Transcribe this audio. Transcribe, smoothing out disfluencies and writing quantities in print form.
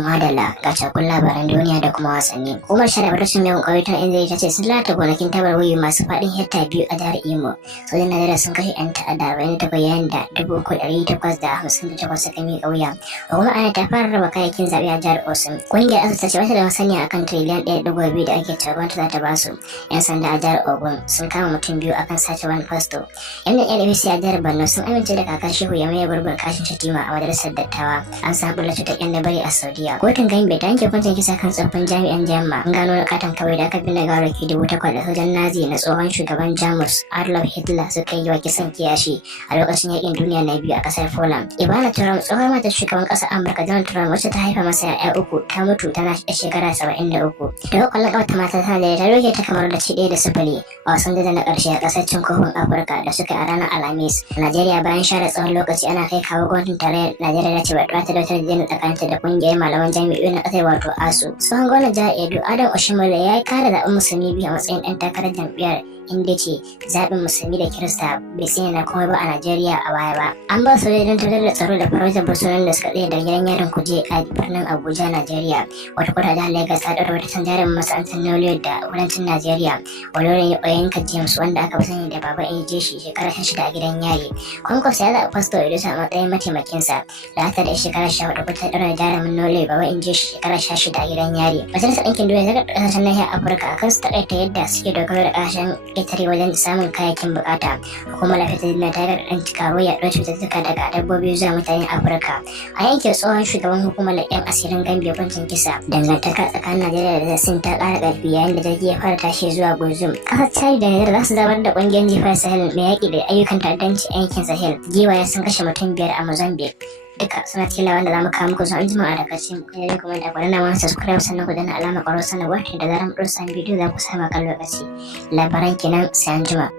Madalla ga cakun labaran duniya da kuma wasanni. Hukumar shari'a Barcin Mai Kwamitin NZA ta ce sun lalata gonakin tabar wuyi masu faɗin hekta 2 a jihar Imo. Sojin Najeriya sun kashe 'yan ta'adda 48 yayin da 3,858 suka miƙa wuya. Hukumar INEC ta fara raba kayayyakin zaɓe a jihar Osun. Ƙungiyar ASU ta ce bata da masaniya akan tiriliyan 1.2 da ake cewa gwamnati za ta basu. 'Yan sanda a jihar Ogun sun kama mutum 2 akan sace wani fasto. 'Yan NDC a jihar Borno sun amince da kakar Shehu ya maye gurbin Kashim Shettima a majalisar dattawa. An samu ɓullar ta ƙyan bari a Saudiya. Kotun Gambia ta yanke hukuncin kisa kan tsoffin jami'an Jamma. An gano katon kawai da aka binne gawarwaki 8,000 da sojan Nazi na tsohon shugaban Jamus Adolf Hitler suka yi wa kisan kiyashi a lokacin yakin duniya na biyu a kasar Poland. Ivana Trump tsohon matar shugaban ƙasar Amurka Donald Trump wacce ta haifa masa 'ya'ya 3 ta mutu tana da shekara 73. Da kwallon kafa ta mata ta da ta roge ta kamar da ci 1-0 a wasan da na ƙarshe a ƙasar cin kofin Afirka da suka a ranar Alhamis. Najeriya bayan share tsawon lokaci ana kai kawo gwamnatin tarayyar Najeriya da ce ba ta da wata yarjejeniya tsakaninta da ƙungiyar malaman jami'o'i na ƙasar wato ASU. Tsohon gwamnan jihar Edo Adam Oshimole ya yi kare zaɓen musulmi biyu a matsayin ɗan takarar jam'iyyar inda ce zaɓin musulmi da kirista bai tsina na komai ba a Najeriya a baya ba. An ba sojojin tabbatar da tsaro da farautar bursunan da suka tsaye da gidan yarin Kuje a birnin Abuja, Najeriya. Wata kwata jihar Lagos ta ɗaura wata tanjarin masana'antar Nollywood da kudancin Najeriya. Olorin Oyinka James wanda aka fi sani da Baba Ejeshi shekara 16 a gidan yari. Kwankwas ya zaɓi Pastor Idris a matsayin mataimakinsa. Da haka da shekara 14 ta ɗaura jarumin Nollywood Baba Ejeshi shekara 16 a gidan yari. Majalisar Ɗinkin Duniya ta ga ƙasashen nahiyar Afirka akan su taƙaita yadda suke dogaro da ƙasashen ƙetare wajen samun kayayyakin bukata. Hukumar lafiya ta duniya ta gargaɗin karo yaɗuwar cututtuka daga dabbobi zuwa mutanen Afirka. A yanke tsohon shugaban hukumar leƙen asirin Gambia hukuncin kisa. Dangantaka tsakanin Najeriya da Sin ta ƙara ƙarfi yayin da jirgi ya fara tashi zuwa Guzum. Ƙasar Chad da Nijar za su zabar da ƙungiyar jifar Sahel mai yaƙi da ayyukan ta'addanci a yankin Sahel. Giwaye sun kashe mutum 5 a Mozambique. Duka suna cikin labaran da za mu kawo muku zuwa anjima a daga cikin kuɗin kuma da kwanan nan subscribe sannan ku danna alamar ƙwaro sanarwa da zaran mu ɗora sabon bidiyo za ku samu kan lokaci. Labaran kenan sai anjima.